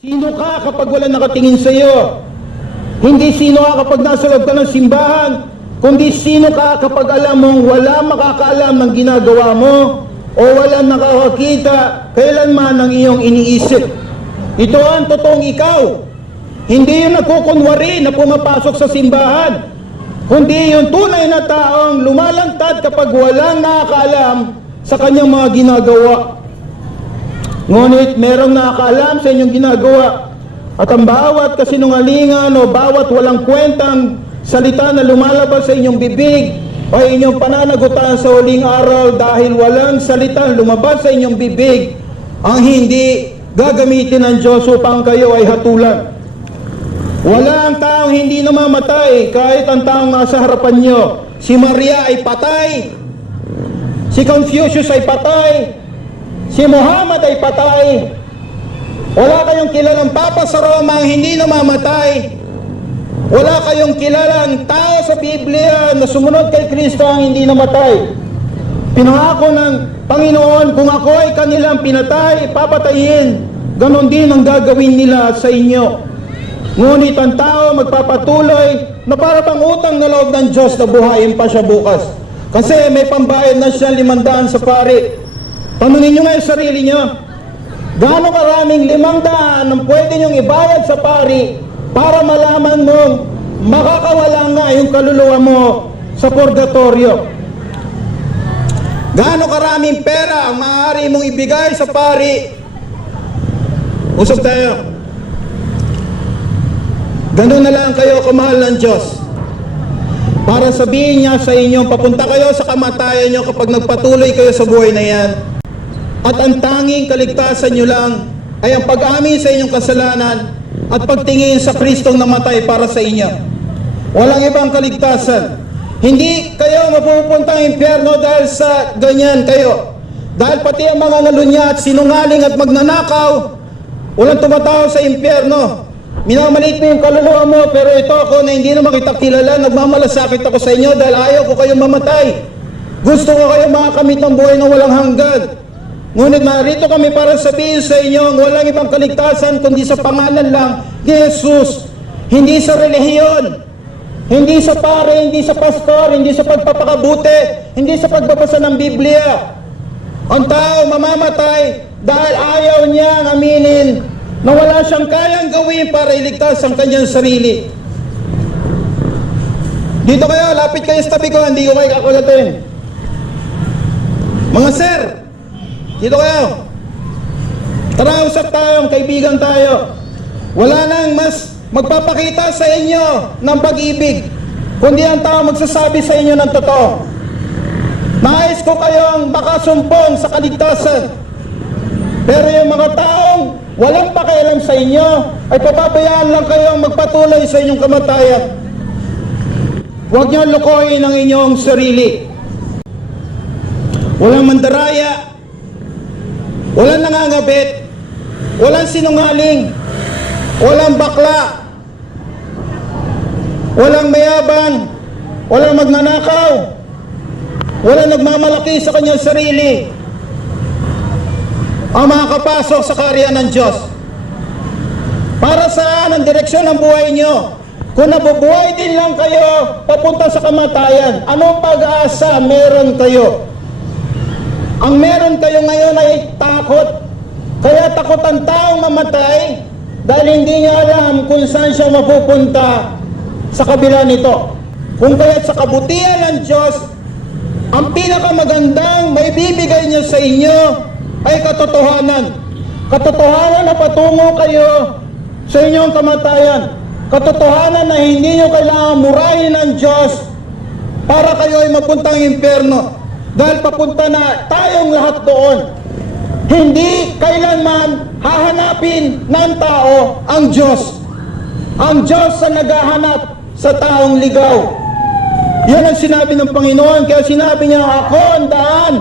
Sino ka kapag wala nakatingin sa iyo? Hindi sino ka kapag nasa loob ka ng simbahan, kundi sino ka kapag alam mong wala makakaalam ng ginagawa mo o wala nakakakita kailanman ng iyong iniisip. Ito ang totoong ikaw. Hindi yung nagkukunwari na pumapasok sa simbahan, kundi yung tunay na taong lumalantad kapag walang nakakaalam sa kanyang mga ginagawa. Ngunit merong nakakaalam sa inyong ginagawa, at ang bawat kasinungalingan o bawat walang kwentang salita na lumalabas sa inyong bibig o inyong pananagutan sa huling araw dahil walang salita lumabas sa inyong bibig ang hindi gagamitin ng Diyos upang kayo ay hatulan. Wala ang taong hindi namamatay kahit ang taong nasa harapan nyo. Si Maria ay patay, si Confucius ay patay, si Muhammad ay patay. Wala kayong kilalang Papa sa Roma ang hindi namamatay. Wala kayong kilalang tao sa Biblia na sumunod kay Kristo ang hindi namatay. Pinangako ng Panginoon, kung ako ay kanilang pinatay, papatayin, ganon din ang gagawin nila sa inyo. Ngunit ang tao magpapatuloy na para bang utang na loob ng Diyos na buhayin pa siya bukas. Kasi may pambayad na siya 500 sa pari. Tanungin nyo ngayon sarili nyo, gaano karaming 500 ang pwede nyong ibayad sa pari para malaman mong makakawala nga yung kaluluwa mo sa purgatorio? Gaano karaming pera ang maaari mong ibigay sa pari? Usap tayo. Ganun na lang kayo kamahal ng Diyos para sabihin niya sa inyo, papunta kayo sa kamatayan nyo kapag nagpatuloy kayo sa buhay na yan. At ang tanging kaligtasan nyo lang ay ang pag-amin sa inyong kasalanan at pagtingin sa Kristong namatay para sa inyo. Walang ibang kaligtasan. Hindi kayo mapupuntang impyerno dahil sa ganyan kayo. Dahil pati ang mga nalunyat, sinungaling at magnanakaw, walang tumatawa sa impyerno. Minamalit mo yung kaluluwa mo, pero ito ako na hindi naman kita kilala, nagmamalasakit ako sa inyo dahil ayaw ko kayong mamatay. Gusto ko kayong makakamit ng buhay na walang hanggan. Ngunit narito kami para sabihin sa inyo ang walang ibang kaligtasan kundi sa pangalan lang ni Jesus. Hindi sa relihiyon, hindi sa pare, hindi sa pastor, hindi sa pagpapakabuti, hindi sa pagbabasa ng Biblia. Ang tao mamamatay dahil ayaw niyang aminin na wala siyang kayang gawin para iligtas ang kanyang sarili. Dito kayo, lapit kayo sa tabi ko, hindi ko kayo kakulatin. Mga sir, dito kayo. Tara, usap tayo, kaibigan tayo. Wala nang mas magpapakita sa inyo ng pag-ibig, kundi ang tao magsasabi sa inyo ng totoo. Nais ko kayong makasumpong sa kaligtasan. Pero yung mga taong walang pakialam sa inyo, ay papabayaan lang kayong magpatuloy sa inyong kamatayan. Huwag niyo lokohin ang inyong sarili. Walang mandaraya, walang nangangabit, walang sinungaling, walang bakla, walang mayabang, walang magnanakaw, walang nagmamalaki sa kanyang sarili ang makakapasok sa kaharian ng Diyos. Para saan ang direksyon ng buhay nyo? Kung nabubuhay din lang kayo papunta sa kamatayan, anong pag-asa meron kayo? Ang meron kayo ngayon ay takot. Kaya takot ang taong mamatay dahil hindi niya alam kung saan siya mapupunta sa kabila nito. Kung kaya't sa kabutihan ng Diyos, ang pinakamagandang maibibigay niya sa inyo ay katotohanan. Katotohanan na patungo kayo sa inyong kamatayan. Katotohanan na hindi nyo kailangan murahin ng Diyos para kayo ay mapuntang impyerno. Dahil papunta na tayong lahat doon. Hindi kailanman hahanapin ng tao ang Diyos. Ang Diyos ang naghahanap sa taong ligaw. Yan ang sinabi ng Panginoon. Kaya sinabi niya, ako ang daan,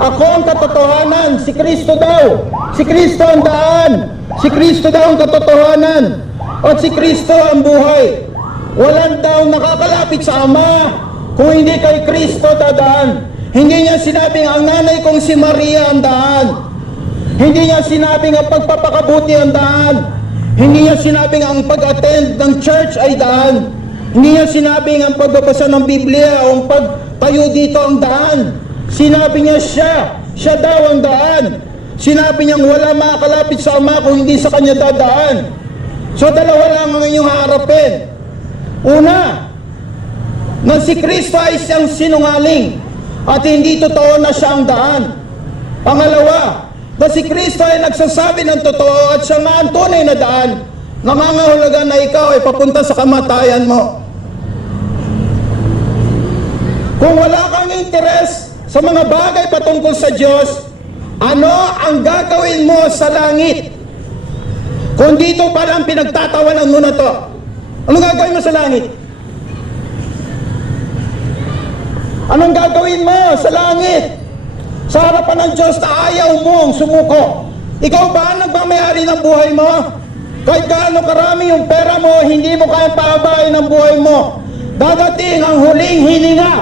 ako ang katotohanan. Si Kristo daw, si Kristo ang daan, si Kristo daw ang katotohanan, at si Kristo ang buhay. Walang daw nakakalapit sa Ama kung hindi kay Kristo dadaan. Hindi niya sinabing ang nanay kong si Maria ang daan. Hindi niya sinabing ang pagpapakabuti ang daan. Hindi niya sinabing ang pag-attend ng church ay daan. Hindi niya sinabing ang pagbabasa ng Biblia o ang pagtayo dito ang daan. Sinabi niya siya daw ang daan. Sinabi niyang wala makakalapit sa Ama kung hindi sa Kanya dadaan. So dalawa lang ang inyong haharapin. Una, na si Kristo ay siyang sinungaling at hindi totoo na siya ang daan. Pangalawa, na si Kristo ay nagsasabi ng totoo at siya nga ang tunay na daan. Nangangahulugan na ikaw ay papunta sa kamatayan mo. Kung wala kang interes sa mga bagay patungkol sa Diyos, ano ang gagawin mo sa langit? Kung dito pa lang pinagtatawanan mo na to, anong gagawin mo sa langit? Anong gagawin mo sa langit? Sa harapan ng Diyos na ayaw mong sumuko. Ikaw ba ang nagmamayari ng buhay mo? Kahit gaano karami yung pera mo, hindi mo kayang paabayin ng buhay mo. Dadating ang huling hininga.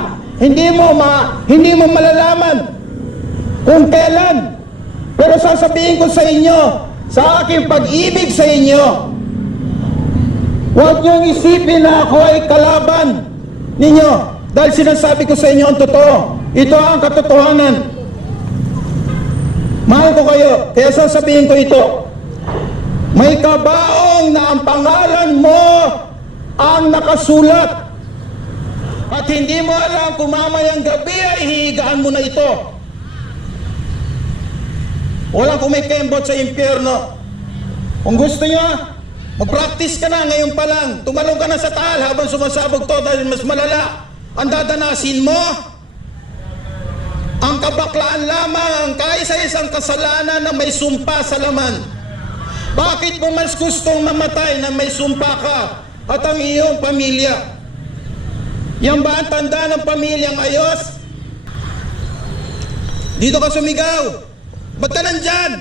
Hindi mo malalaman kung kailan. Pero sasabihin ko sa inyo, sa aking pag-ibig sa inyo, huwag niyong isipin na ako ay kalaban ninyo. Dahil sinasabi ko sa inyo ang totoo. Ito ang katotohanan. Mahal ko kayo, kaya sasabihin ko ito. May kabaong na ang pangalan mo ang nakasulat. At hindi mo alam kung mamayang gabi ay hihigaan mo na ito. Walang kumikembot sa impyerno. Kung gusto niya, mag-practice ka na ngayon pa lang. Tumalong ka na sa taal habang sumasabog to dahil mas malala ang dadanasin mo. Ang kabaklaan lamang ang kaisa-isang kasalanan na may sumpa sa laman. Bakit mo mas gustong mamatay na may sumpa ka at ang iyong pamilya? Yan ba ang tanda ng pamilyang ayos? Dito ka sumigaw. Ba't ka nandyan?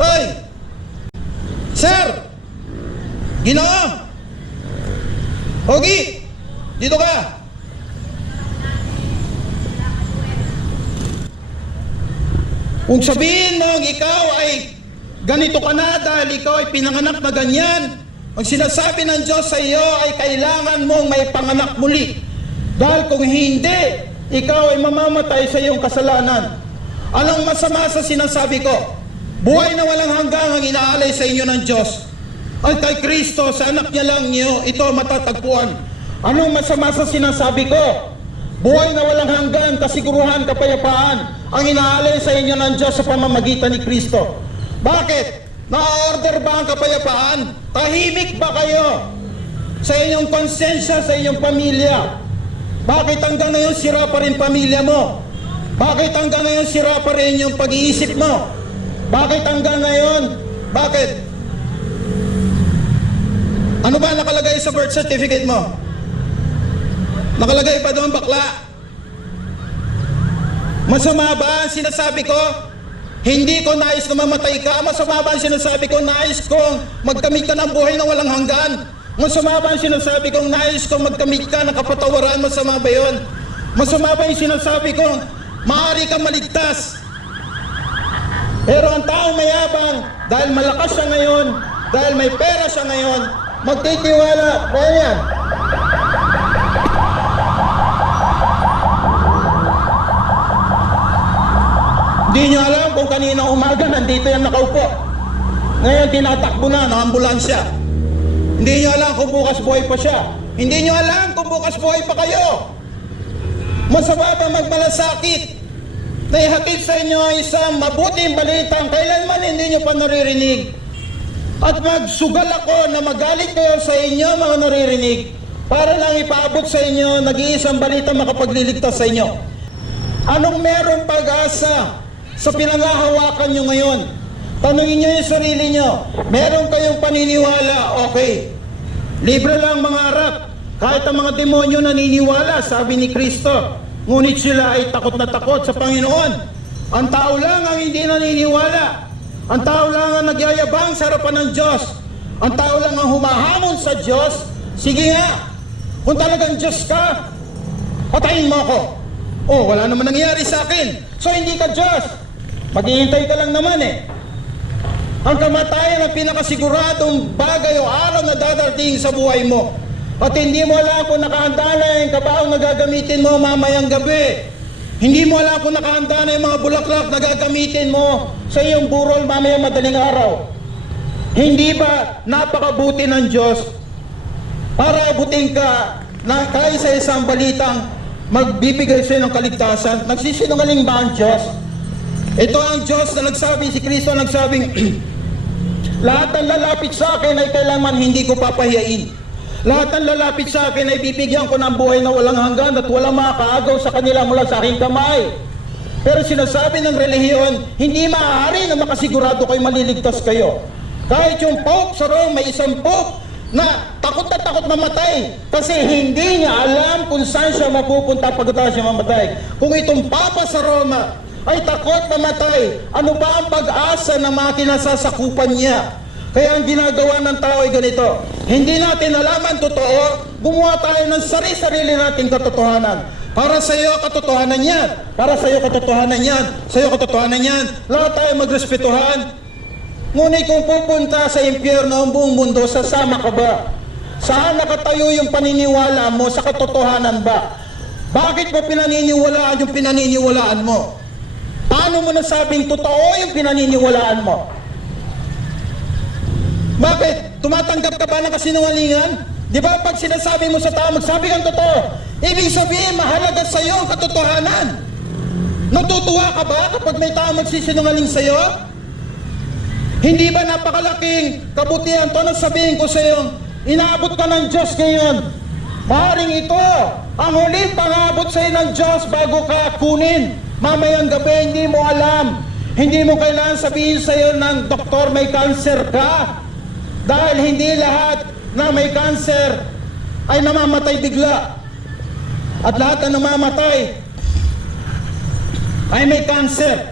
Hoy! Sir! Ginoo! Hogi! Dito ka! Kung sabihin mo ikaw ay ganito ka na dahil ikaw ay pinanganak na ganyan, ang sinasabi ng Diyos sa iyo ay kailangan mong may panganak muli. Dahil kung hindi, ikaw ay mamamatay sa iyong kasalanan. Anong masama sa sinasabi ko? Buhay na walang hanggang ang inaalay sa inyo ng Diyos. At kay Kristo, sa anak niya lang niyo, ito matatagpuan. Anong masama sa sinasabi ko? Buhay na walang hanggan, kasiguruhan, kapayapaan ang inaalay sa inyo ng Diyos sa pamamagitan ni Kristo. Bakit? Na-order ba ang kapayapaan? Tahimik ba kayo sa inyong konsensya, sa inyong pamilya? Bakit hanggang ngayon sira pa rin pamilya mo? Bakit hanggang ngayon sira pa rin yung pag-iisip mo? Bakit hanggang ngayon? Bakit? Ano ba nakalagay sa birth certificate mo? Nakalagay pa doon bakla. Masama ba ang sinasabi ko? Hindi ko nais na mamatay ka. Masama ba ang sinasabi ko? Nais kong magkamit ka ng buhay na walang hanggan. Masama ba ang sinasabi kong nais kong magkamit ka ng kapatawaran? Masama ba yun? Masama ba yung sinasabi kong maaari kang maligtas? Pero ang taong mayabang, dahil malakas siya ngayon, dahil may pera siya ngayon, magtitiwala. Kaya yan. Hindi nyo alam kung kanina umaga nandito yan nakaupo. Ngayon tinatakbo na ng ambulansya. Hindi nyo alam kung bukas buhay pa siya. Hindi nyo alam kung bukas buhay pa kayo. Masama ba magmalasakit na ihatid sa inyo isang mabuting balitang kailanman hindi nyo pa naririnig? At magsugal ako na magalit kayo sa inyo mga naririnig para lang ipaabot sa inyo nag-iisang balita makapagliligtas sa inyo. Anong merong pag-asa sa pinangahawakan nyo ngayon? Tanungin nyo yung sarili nyo. Meron kayong paniniwala? Okay. Libre lang mangarap. Kahit ang mga demonyo naniniwala, sabi ni Kristo. Ngunit sila ay takot na takot sa Panginoon. Ang tao lang ang hindi naniniwala. Ang tao lang ang nagyayabang sa harapan ng Diyos. Ang tao lang ang humahamon sa Diyos. Sige nga, kung talagang Diyos ka, patayin mo ako. Oh, wala naman nangyari sa akin. So hindi ka Diyos. Maghihintay ka lang naman eh. Ang kamatayan ang pinakasiguradong bagay o araw na dadating sa buhay mo. At hindi mo alam kung nakahanda na yung kabaong na gagamitin mo mamayang gabi. Hindi mo alam kung nakahanda na yung mga bulaklak na gagamitin mo sa iyong burol mamayang madaling araw. Hindi ba napakabuti ng Diyos para abutin ka na kahit sa isang balitang magbibigay sa iyo ng kaligtasan? Nagsisinungaling ba ang Diyos? Ito ang Diyos na nagsabi, si Kristo nagsabing, lahat ng lalapit sa akin ay kailangan hindi ko papahiyain. Lahat ng lalapit sa akin ay bibigyan ko ng buhay na walang hanggan at walang makakaagaw sa kanila mula sa aking kamay. Pero sinasabi ng relihiyon, hindi maaari na makasigurado kayo maliligtas kayo. Kahit yung Pope sa Rome, may isang Pope na takot mamatay kasi hindi niya alam kung saan siya mapupunta pagkatapos siya mamatay. Kung itong Papa sa Roma ay takot mamatay, ano ba ang pag-asa na mga kinasasakupan niya? Kaya ang ginagawa ng tao ay ganito. Hindi natin alaman totoo, gumawa tayo ng sarili nating katotohanan. Para sa iyo katotohanan yan. Para sa iyo katotohanan yan. Sa iyo katotohanan yan. Lahat tayo magrespetuhan. Ngunit kung pupunta sa impyerno ang buong mundo, sasama ka ba? Saan nakatayo yung paniniwala mo sa katotohanan ba? Bakit mo pinaniniwalaan yung pinaniniwalaan mo? Paano mo nasabing totoo yung pinaniniwalaan mo? Bakit? Tumatanggap ka ba ng kasinungalingan? Di ba pag sinasabi mo sa tao, magsabi kang totoo, ibig sabihin mahalaga sa iyo ang katotohanan. Natutuwa ka ba kapag may tao magsisinungaling sa iyo? Hindi ba napakalaking kabutihan to na sabihin ko sa iyo, inaabot ka ng Diyos ngayon? Maaaring ito ang huling pang-abot sa iyo ng Diyos bago ka kunin. Mamayang gabi, hindi mo alam. Hindi mo kailangan sabihin sa iyo ng doktor may cancer ka. Dahil hindi lahat na may cancer ay namamatay bigla. At lahat na namamatay ay may cancer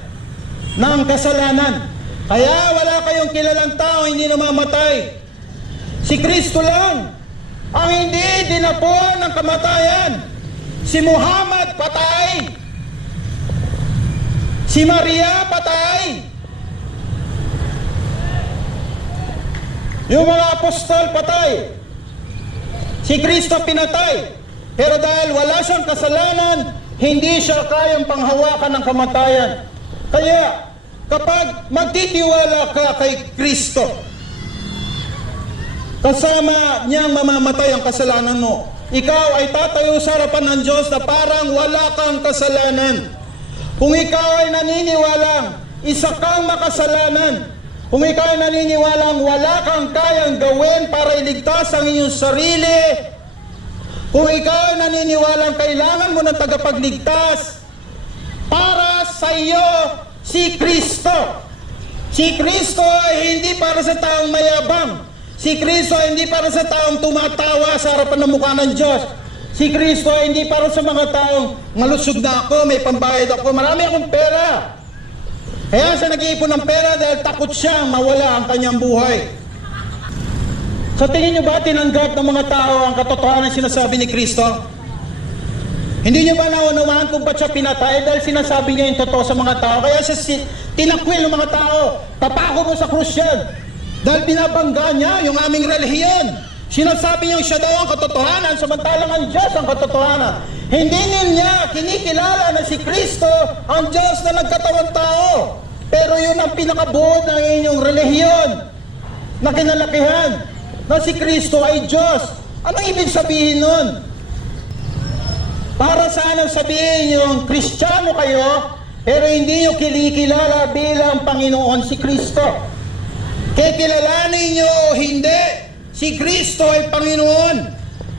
ng kasalanan. Kaya wala kayong kilalang tao hindi namamatay. Si Kristo lang ang hindi dinapuan ng kamatayan. Si Muhammad patay. Si Maria patay. Yung mga apostol patay. Si Kristo pinatay. Pero dahil wala siyang kasalanan, hindi siya kayang panghawakan ng kamatayan. Kaya kapag magtitiwala ka kay Kristo, kasama niyang mamamatay ang kasalanan mo, ikaw ay tatayo sa harapan ng Diyos na parang wala kang kasalanan. Kung ikaw ay naniniwalang isa kang makasalanan, kung ikaw ay naniniwalang wala kang kayang gawin para iligtas ang iyong sarili, kung ikaw ay naniniwalang kailangan mo ng tagapagligtas, para sa iyo si Kristo. Si Kristo ay hindi para sa taong mayabang. Si Kristo ay hindi para sa taong tumatawa sa harapan ng mukha ng Diyos. Si Kristo ay hindi para sa mga taong malusog na ako, may pambayad ako, marami akong pera. Kaya siya nag-iipon ng pera dahil takot siyang mawala ang kanyang buhay. Sa tingin niyo ba tinanggap ng mga tao ang katotohanan sinasabi ni Kristo? Hindi niyo ba naunawaan kung ba't siya pinatay? Dahil sinasabi niya yung totoo sa mga tao. Kaya siya tinakwil ng mga tao. Papako mo sa krus yan. Dahil binabangga niya yung aming relihiyon. Sinasabi niya siya daw ang katotohanan, samantalang ang Diyos ang katotohanan. Hindi niya kinikilala na si Kristo ang Diyos na nagkatawang tao. Pero yun ang pinakabuod ng inyong relihiyon na kinalakihan, na si Kristo ay Diyos. Anong ibig sabihin nun? Para saan ang sabihin yung Kristiyano kayo, pero hindi nyo kinikilala bilang Panginoon si Kristo? Kikilalanin nyo o hindi, si Kristo ay Panginoon.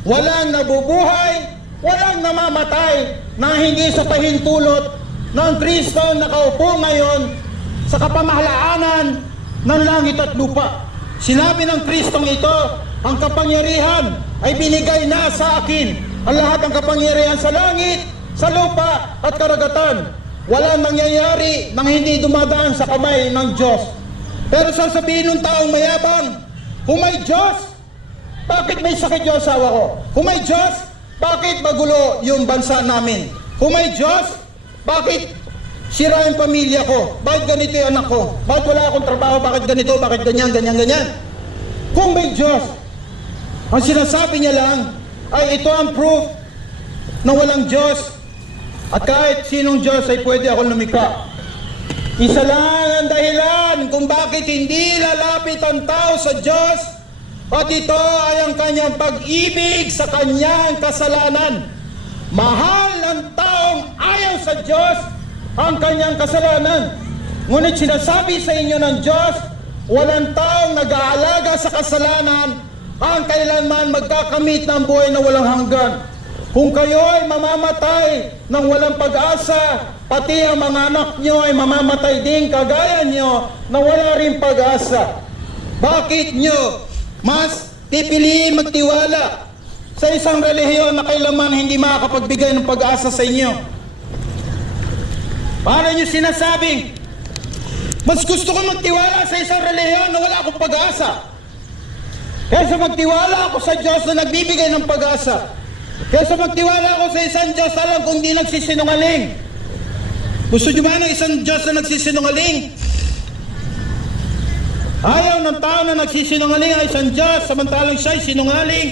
Walang nabubuhay, walang namamatay na hindi sa pahintulot ng Kristo nakaupo ngayon sa kapamahalaanan ng langit at lupa. Sinabi ng Kristong ito, ang kapangyarihan ay binigay na sa akin. Ang lahat ng kapangyarihan sa langit, sa lupa at karagatan. Walang nangyayari nang hindi dumadaan sa kamay ng Diyos. Pero sasabihin ng taong mayabang, kung may Diyos, bakit may sakit yung asawa ko? Kung may Diyos, bakit magulo yung bansa namin? Kung may Diyos, bakit sira yung pamilya ko. Bakit ganito yung anak ko? Bakit wala akong trabaho? Bakit ganito? Bakit ganyan, ganyan, ganyan? Kung may Diyos, ang sinasabi niya lang ay ito ang proof na walang Diyos. At kahit sinong Diyos ay pwede ako lumikha. Isa lang ang dahilan kung bakit hindi lalapit ang tao sa Diyos, at ito ay ang kanyang pag-ibig sa kanyang kasalanan. Mahal ng taong ayaw sa Diyos ang kanyang kasalanan. Ngunit sinasabi sa inyo ng Diyos, walang taong nag-aalaga sa kasalanan ang kailanman magkakamit ng buhay na walang hanggan. Kung kayo ay mamamatay ng walang pag-asa, pati ang mga anak nyo ay mamamatay din kagaya nyo na wala rin pag-asa. Bakit nyo mas pipiliin magtiwala sa isang relihiyon na kailanman hindi makakapagbigay ng pag-asa sa inyo? Paano nyo sinasabing, mas gusto ko magtiwala sa isang relihiyon na wala akong pag-asa kaysa magtiwala ako sa Diyos na nagbibigay ng pag-asa? Kaysa magtiwala ako sa isang Diyos alam kung di nagsisinungaling. Gusto nyo ba ng isang Diyos na nagsisinungaling? Ayaw ng tao na nagsisinungaling ay isang Diyos, samantalang siya ay sinungaling.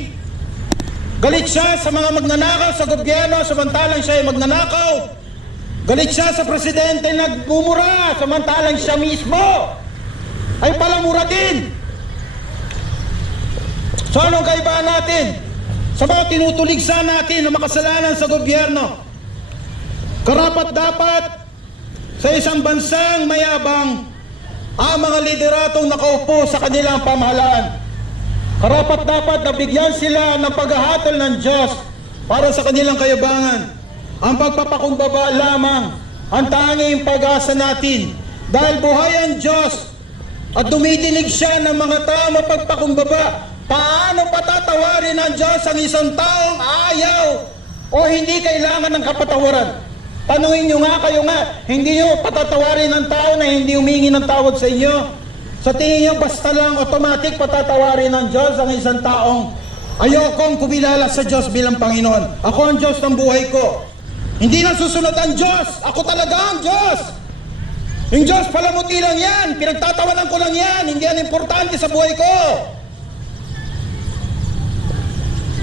Galit siya sa mga magnanakaw sa gobyerno, samantalang siya ay magnanakaw. Galit siya sa presidente na nagmumura, samantalang siya mismo ay palamura din. So anong kaibahan natin sa mga tinutuligsa natin na makasalanan sa gobyerno? Karapat-dapat sa isang bansang mayabang ang mga lideratong nakaupo sa kanilang pamahalaan. Karapat-dapat na bigyan sila ng paghahatol ng Diyos para sa kanilang kayabangan. Ang pagpapakumbaba lamang ang tanging pag-asa natin, dahil buhay ang Diyos at dumidinig siya ng mga tao mapagpakumbaba. Paano patatawarin ng Diyos ang isang taong ayaw o hindi kailangan ng kapatawaran? Tanungin nyo nga, kayo nga, hindi nyo patatawarin ng tao na hindi humingi ng tawad sa inyo? Sa tingin nyo basta lang automatic patatawarin ng Diyos ang isang taong ayokong kumilala sa Diyos bilang Panginoon? Ako ang Diyos ng buhay ko. Hindi na susunod ang Diyos, ako talaga ang Diyos. Yung Diyos palamuti lang yan, pinagtatawanan ko lang yan, hindi yan importante sa buhay ko.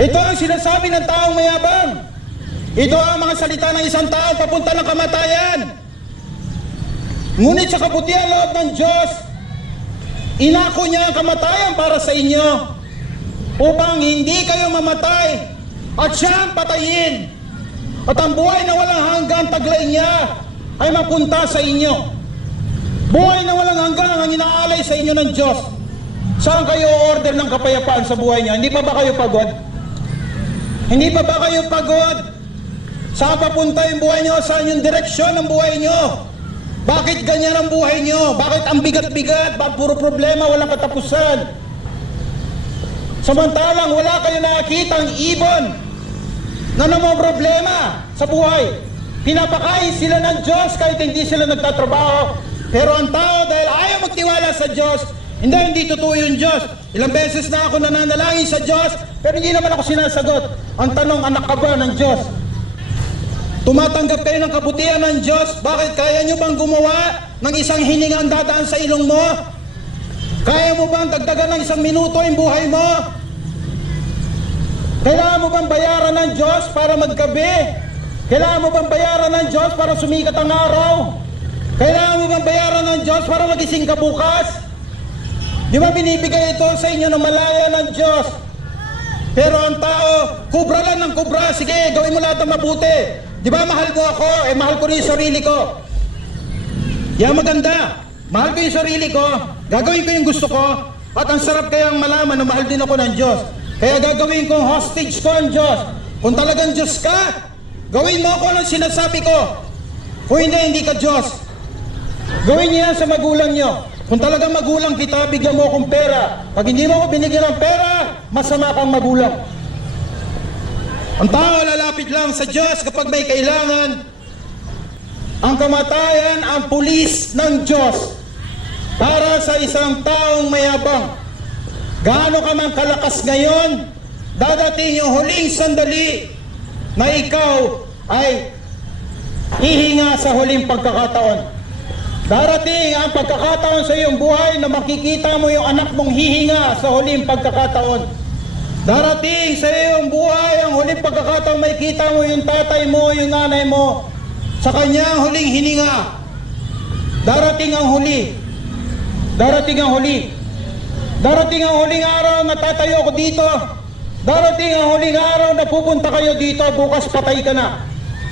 Ito ang sinasabi ng taong mayabang. Ito ang mga salita ng isang tao papunta ng kamatayan. Ngunit sa kabutihan loob ng Diyos, inako niya ang kamatayan para sa inyo upang hindi kayo mamatay at siya ang patayin. At ang buhay na walang hanggan taglay niya ay mapunta sa inyo. Buhay na walang hanggan ang inaalay sa inyo ng Diyos. Saan kayo order ng kapayapaan sa buhay niya? Hindi pa ba kayo pagod? Hindi pa ba kayo pagod? Saan papunta yung buhay nyo? Saan yung direksyon ng buhay nyo? Bakit ganyan ang buhay nyo? Bakit ang bigat-bigat? Bakit puro problema, walang katapusan? Samantalang wala kayo nakakitang ibon na namang problema sa buhay. Pinapakain sila ng Diyos kahit hindi sila nagtatrabaho. Pero ang tao dahil ayaw magtiwala sa Diyos, hindi totoo yung Diyos. Ilang beses na ako nananalangin sa Diyos, pero hindi naman ako sinasagot. Ang tanong, anak ka ba ng Diyos? Tumatanggap kayo ng kabutihan ng Diyos? Bakit? Kaya nyo bang gumawa ng isang hininga ang dadaan sa ilong mo? Kaya mo bang dagdagan ng isang minuto yung buhay mo? Kailangan mo bang bayaran ng Diyos para maggabi? Kailangan mo bang bayaran ng Diyos para sumikat ang araw? Kailangan mo bang bayaran ng Diyos para magising ka bukas? Di ba binibigay ito sa inyo ng malaya ng Diyos? Pero ang tao, kubra lang ng kubra. Sige, gawin mo lahat ng mabuti. Di ba mahal mo ako? Mahal ko rin yung sarili ko. Yan maganda. Mahal ko yung sarili ko. Gagawin ko yung gusto ko. At ang sarap kayang malaman na mahal din ako ng Diyos. Kaya gagawin kong hostage ko ang Diyos. Kung talagang Diyos ka, gawin mo ako ng sinasabi ko. Kung hindi ka Diyos. Gawin niyo yan sa magulang niyo. Kung talagang magulang kita, bigyan mo akong pera. Pag hindi mo ako binigyan ng pera, masama kang magulang. Ang tao lalapit lang sa Diyos kapag may kailangan. Ang kamatayan ang pulis ng Diyos para sa isang taong mayabang. Gaano ka man kalakas ngayon, dadating yung huling sandali na ikaw ay hihinga sa huling pagkakataon. Darating ang pagkakataon sa iyong buhay na makikita mo yung anak mong hihinga sa huling pagkakataon. Darating sa iyong buhay ang huling pagkakataon, makikita mo yung tatay mo, yung nanay mo sa kanyang huling hininga. Darating ang huli. Darating ang huli. Darating ang huling araw na tatayo ako dito. Darating ang huling araw na pupunta kayo dito, bukas patay ka na.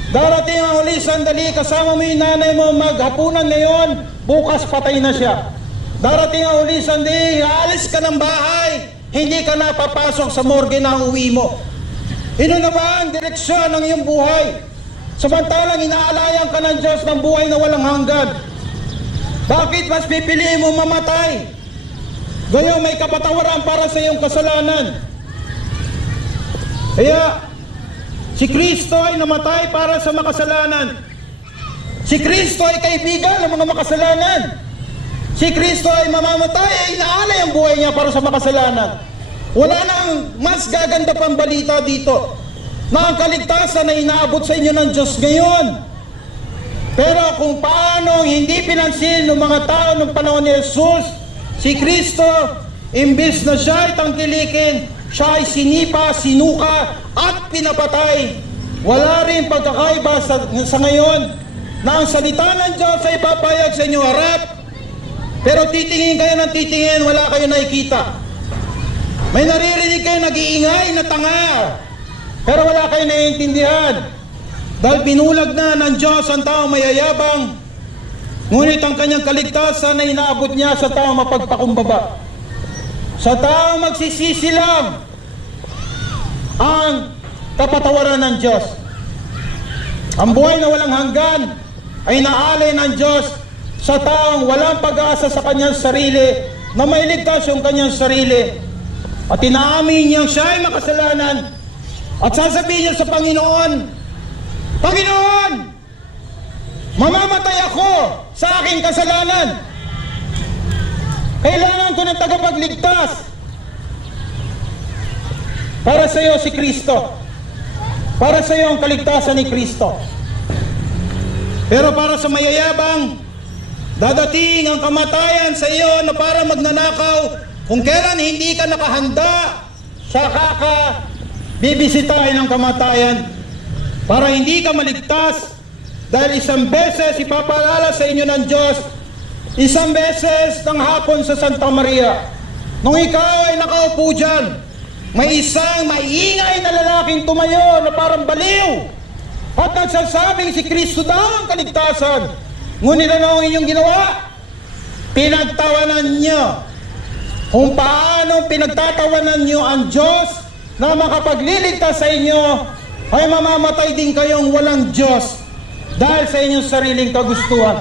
Darating ang huling sandali, kasama mo yung nanay mo, maghapunan ngayon, bukas patay na siya. Darating ang huling sandali, aalis ka ng bahay, hindi ka na papasok sa morgue na uwi mo. Ino na ba ang direksyon ng iyong buhay? Samantalang inaalayan ka ng Diyos ng buhay na walang hanggan. Bakit mas pipiliin mo mamatay? Gayong may kapatawaran para sa iyong kasalanan. Kaya, si Kristo ay namatay para sa makasalanan. Si Kristo ay kaibigan ng mga makasalanan. Si Kristo ay mamamatay, ay inaalay ang buhay niya para sa makasalanan. Wala nang mas gaganda pang balita dito na ang kaligtasan ay inaabot sa inyo ng Diyos ngayon. Pero kung paano hindi pinansin ng mga tao ng panahon ni Jesus, si Kristo, imbis na siya ay tangkilikin, siya ay sinipa, sinuka, at pinapatay. Wala rin pagkakaiba sa ngayon na ang salita ng Diyos ay papayag sa inyo harap, pero titingin kayo ng titingin, wala kayo nakikita. May naririnig kayo nag-iingay na tanga, pero wala kayo naiintindihan. Dahil binulag na ng Diyos ang taong mayayabang, ngunit ang kanyang kaligtasan ay inaabot niya sa taong mapagpakumbaba. Sa taong magsisisi lang ang kapatawaran ng Diyos. Ang buhay na walang hanggan ay naalay ng Diyos sa taong walang pag-asa sa kanyang sarili, na mailigtas yung kanyang sarili. At inaamin niyang siya ay makasalanan. At sasabihin niya sa Panginoon, Panginoon, mamamatay ako sa aking kasalanan. Kailangan ko ng tagapagligtas. Para sa iyo si Kristo. Para sa iyo ang kaligtasan ni Kristo. Pero para sa mayayabang, dadating ang kamatayan sa iyo na para magnanakaw. Kung kailan hindi ka nakahanda, saka ka bibisitahin ng kamatayan. Para hindi ka maligtas, dahil isang beses ipapaalala sa inyo ng Diyos, isang beses ng hapon sa Santa Maria, nung ikaw ay nakaupo dyan, may isang maiingay na lalaking tumayo na parang baliw at nagsasabing si Kristo daw ang kaligtasan. Ngunit ano ang inyong ginawa? Pinagtawanan niyo. Kung paano pinagtatawanan niyo ang Diyos na makapagliligtas sa inyo, ay mamamatay din kayong walang Diyos dahil sa inyong sariling kagustuhan.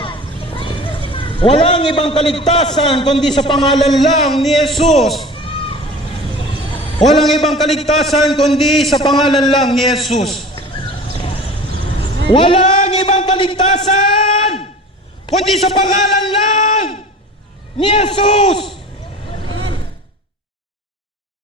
Walang ibang kaligtasan kundi sa pangalan lang ni Jesus. Walang ibang kaligtasan kundi sa pangalan lang ni Jesus. Walang ibang kaligtasan kundi sa pangalan lang ni Jesus.